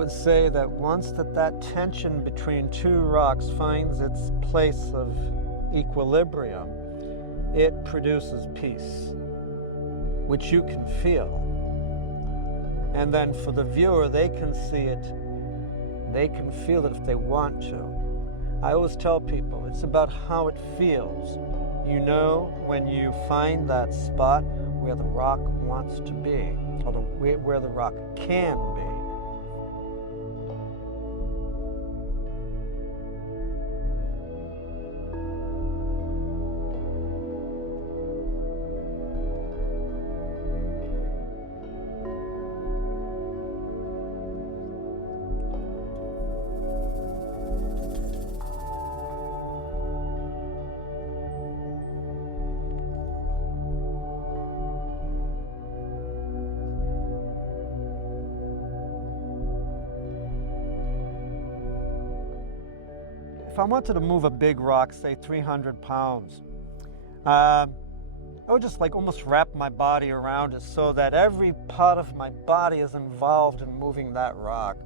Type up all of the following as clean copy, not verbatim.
would say that once that tension between two rocks finds its place of equilibrium, it produces peace, which you can feel. And then for the viewer, they can see it, they can feel it if they want to. I always tell people, it's about how it feels. You know when you find that spot where the rock wants to be, or where the rock can be. If I wanted to move a big rock, say 300 pounds, I would just like almost wrap my body around it so that every part of my body is involved in moving that rock.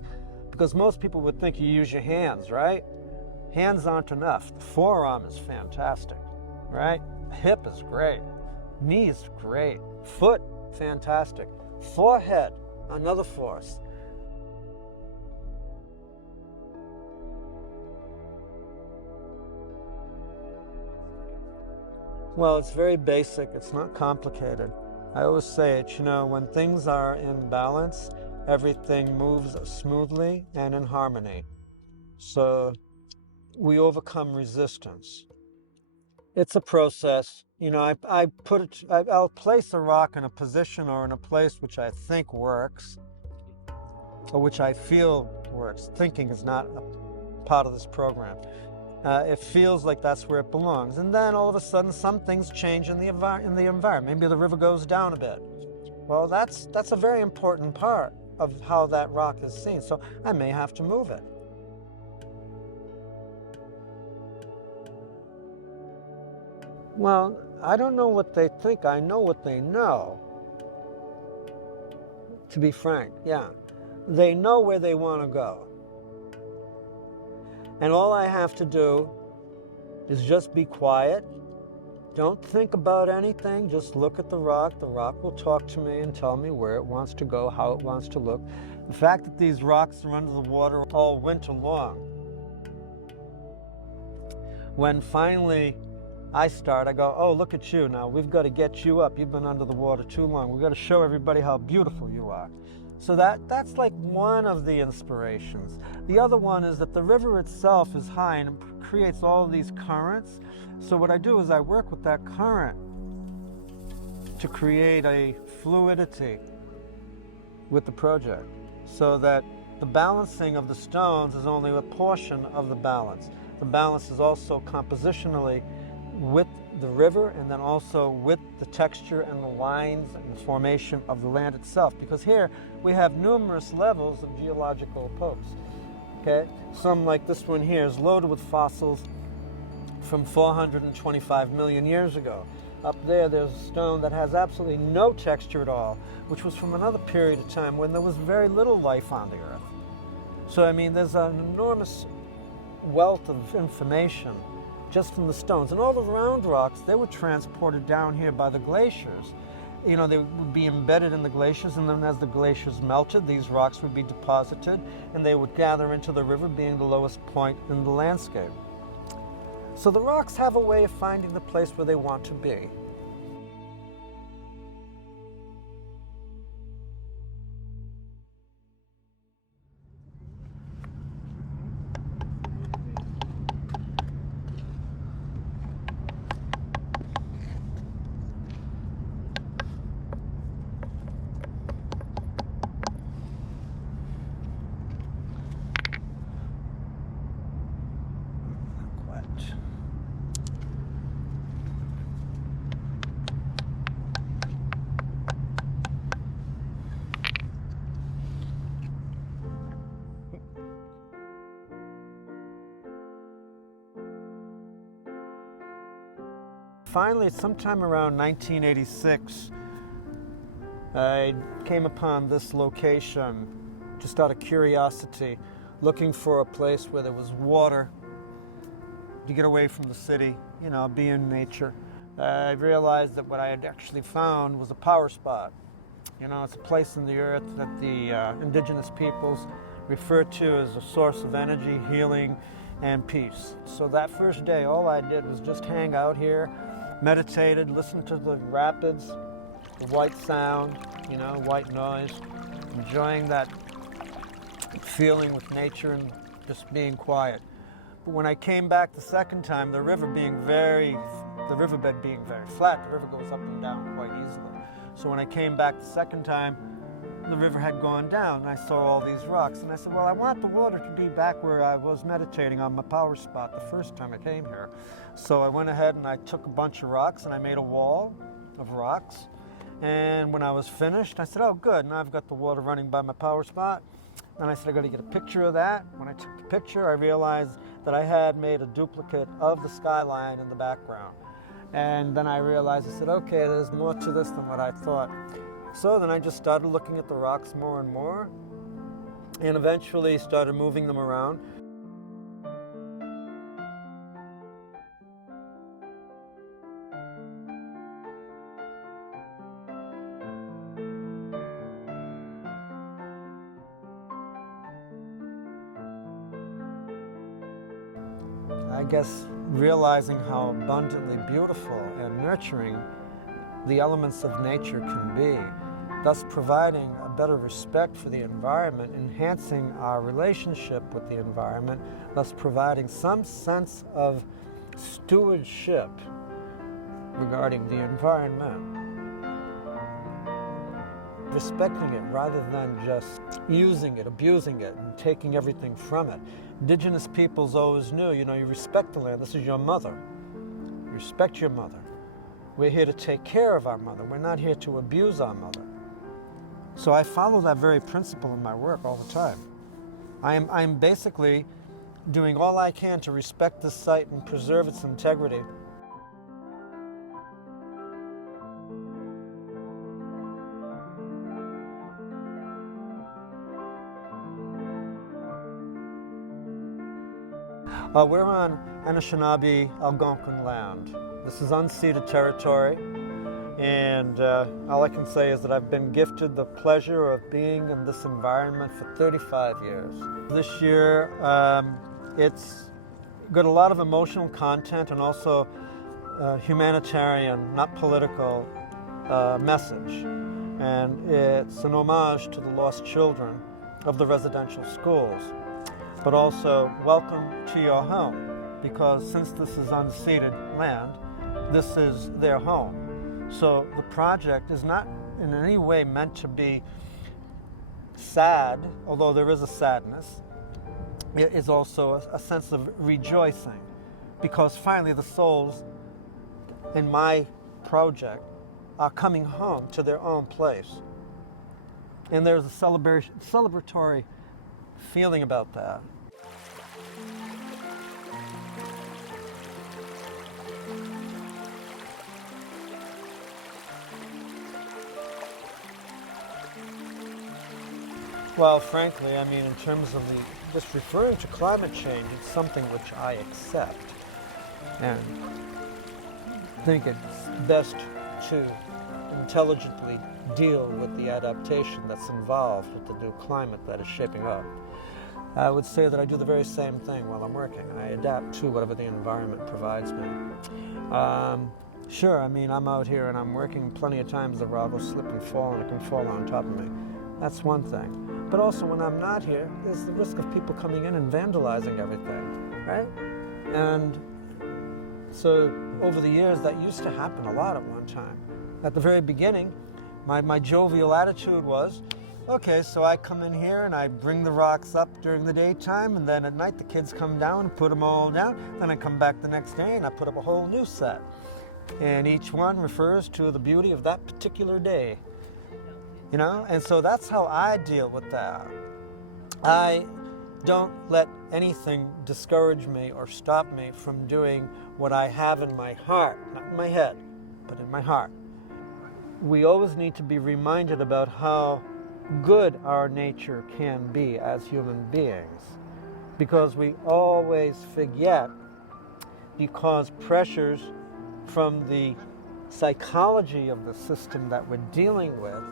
Because most people would think you use your hands, right? Hands aren't enough. The forearm is fantastic, right? Hip is great. Knee is great. Foot, fantastic. Forehead, another force. Well, it's very basic. It's not complicated. I always say it, when things are in balance, everything moves smoothly and in harmony. So we overcome resistance. It's a process. I'll place a rock in a position or in a place which I think works, or which I feel works. Thinking is not a part of this program. It feels like that's where it belongs. And then all of a sudden, some things change in the environment. Maybe the river goes down a bit. Well, that's a very important part of how that rock is seen. So I may have to move it. Well, I don't know what they think. I know what they know. To be frank, yeah. They know where they want to go. And all I have to do is just be quiet. Don't think about anything. Just look at the rock. The rock will talk to me and tell me where it wants to go, how it wants to look. The fact that these rocks are under the water all winter long. When finally I go, oh, look at you. Now we've got to get you up. You've been under the water too long. We've got to show everybody how beautiful you are. So that's like one of the inspirations. The other one is that the river itself is high and it creates all of these currents. So what I do is I work with that current to create a fluidity with the project, so that the balancing of the stones is only a portion of the balance. The balance is also compositionally with the river, and then also with the texture and the lines and the formation of the land itself, because here we have numerous levels of geological epochs. Okay, some like this one here is loaded with fossils from 425 million years ago. Up there's a stone that has absolutely no texture at all, which was from another period of time when there was very little life on the earth. So I mean, there's an enormous wealth of information just from the stones. And all the round rocks, they were transported down here by the glaciers. They would be embedded in the glaciers, and then as the glaciers melted, these rocks would be deposited, and they would gather into the river, being the lowest point in the landscape. So the rocks have a way of finding the place where they want to be. Finally, sometime around 1986, I came upon this location just out of curiosity, looking for a place where there was water to get away from the city, you know, be in nature. I realized that what I had actually found was a power spot. You know, it's a place in the earth that the indigenous peoples refer to as a source of energy, healing, and peace. So that first day, all I did was just hang out here, meditated, listened to the rapids, the white sound, you know, white noise, enjoying that feeling with nature and just being quiet. But when I came back the second time, the riverbed being very flat, the river goes up and down quite easily. So when I came back the second time, the river had gone down, and I saw all these rocks. And I said, well, I want the water to be back where I was meditating on my power spot the first time I came here. So I went ahead and I took a bunch of rocks, and I made a wall of rocks. And when I was finished, I said, oh, good, now I've got the water running by my power spot. And I said, I got to get a picture of that. When I took the picture, I realized that I had made a duplicate of the skyline in the background. And then I realized, I said, okay, there's more to this than what I thought. So then I just started looking at the rocks more and more, and eventually started moving them around. I guess realizing how abundantly beautiful and nurturing the elements of nature can be, thus providing a better respect for the environment, enhancing our relationship with the environment, thus providing some sense of stewardship regarding the environment. Respecting it rather than just using it, abusing it, and taking everything from it. Indigenous peoples always knew, you know, you respect the land. This is your mother. You respect your mother. We're here to take care of our mother. We're not here to abuse our mother. So I follow that very principle in my work all the time. I'm basically doing all I can to respect this site and preserve its integrity. We're on Anishinaabe Algonquin land. This is unceded territory, and all I can say is that I've been gifted the pleasure of being in this environment for 35 years. This year, it's got a lot of emotional content and also humanitarian, not political, message. And it's an homage to the lost children of the residential schools, but also welcome to your home, because since this is unceded land, this is their home. So the project is not in any way meant to be sad, although there is a sadness. It is also a sense of rejoicing, because finally the souls in my project are coming home to their own place. And there's a celebratory feeling about that. Well, frankly, I mean, in terms of just referring to climate change, it's something which I accept and think it's best to intelligently deal with the adaptation that's involved with the new climate that is shaping up. I would say that I do the very same thing while I'm working. I adapt to whatever the environment provides me. Sure, I mean, I'm out here and I'm working plenty of times the rock will slip and fall and it can fall on top of me. That's one thing. But also when I'm not here, there's the risk of people coming in and vandalizing everything, right? And so over the years, that used to happen a lot at one time. At the very beginning, my jovial attitude was, okay, so I come in here and I bring the rocks up during the daytime, and then at night the kids come down and put them all down. Then I come back the next day and I put up a whole new set. And each one refers to the beauty of that particular day. You know, and so that's how I deal with that. I don't let anything discourage me or stop me from doing what I have in my heart, not in my head, but in my heart. We always need to be reminded about how good our nature can be as human beings, because we always forget, because pressures from the psychology of the system that we're dealing with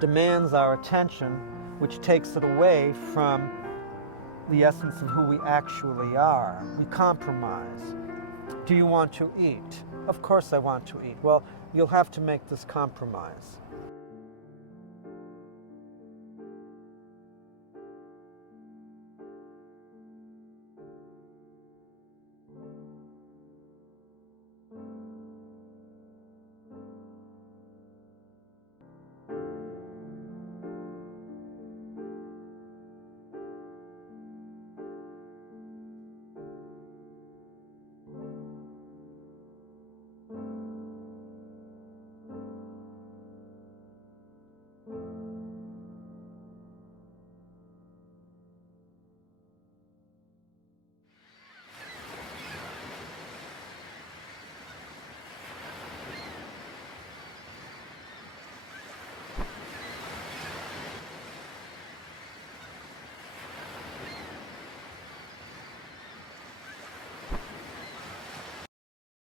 demands our attention, which takes it away from the essence of who we actually are. We compromise. Do you want to eat? Of course I want to eat. Well, you'll have to make this compromise.